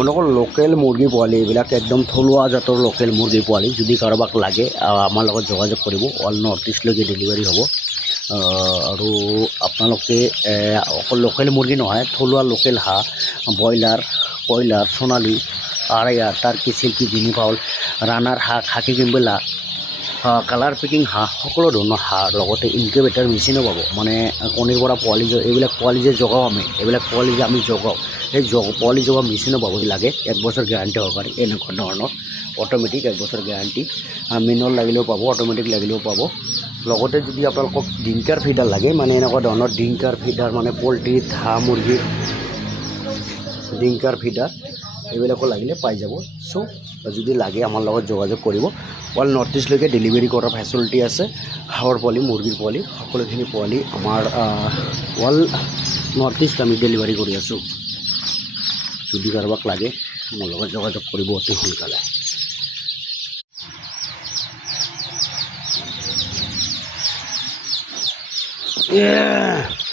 অকল লোকেল মুৰ্গী পোৱালি এইবিলাক একদম থলুৱা জাতৰ লোকেল মুৰ্গী পোৱালি যদি কাৰোবাক লাগে আমাৰ লগত যোগাযোগ কৰিব। অল নৰ্থ ইষ্টলৈকে ডেলিভাৰী হ'ব। আৰু আপোনালোকে অকল লোকেল মুৰ্গী নহয়, থলুৱা লোকেল হাঁহ, ব্ৰইলাৰ, কয়লাৰ, সোণালী, আৰায়াৰ, টাৰ্কি, চিল্কি, গিনি ফাউল, ৰানাৰ হাঁহ, খাকী কিম্বেলা, কালাৰ পেকিং হাঁহ, সকলো ধৰণৰ হাঁহ, লগতে ইনকিউবেটাৰ মেচিনো পাব। মানে কণীৰ পৰা পোৱালি এইবিলাক পোৱালি যে জগাওঁ আমি, এইবিলাক পোৱালি যে আমি জগাওঁ, সেই পোৱালি জগোৱা মেচিনো পাব লাগে। 1 বছৰ গেৰাণ্টি সহকাৰে এনেকুৱা ধৰণৰ অট'মেটিক 1 বছৰ গেৰাণ্টি। মেনুৱেল লাগিলেও পাব, অট'মেটিক লাগিলেও পাব। লগতে যদি আপোনালোকক ডিংকাৰ ফিডাৰ লাগে, মানে এনেকুৱা ধৰণৰ ডিংকাৰ ফিডাৰ, মানে পল্ট্ৰিত হাঁহ মুৰ্গীৰ ডিংকাৰ ফিডাৰ এইবিলাকো লাগিলে পাই যাব। চ' যদি লাগে আমাৰ লগত যোগাযোগ কৰিব। অল নৰ্থ ইষ্টলৈকে ডেলিভাৰী কৰাৰ ফেচিলিটি আছে। হাঁহৰ পোৱালি, মুৰ্গীৰ পোৱালি, সকলোখিনি পোৱালি আমাৰ অল নৰ্থ ইষ্ট আমি ডেলিভাৰী কৰি আছোঁ। যদি কাৰোবাক লাগে মোৰ লগত যোগাযোগ কৰিব অতি সোনকালে। Yeah.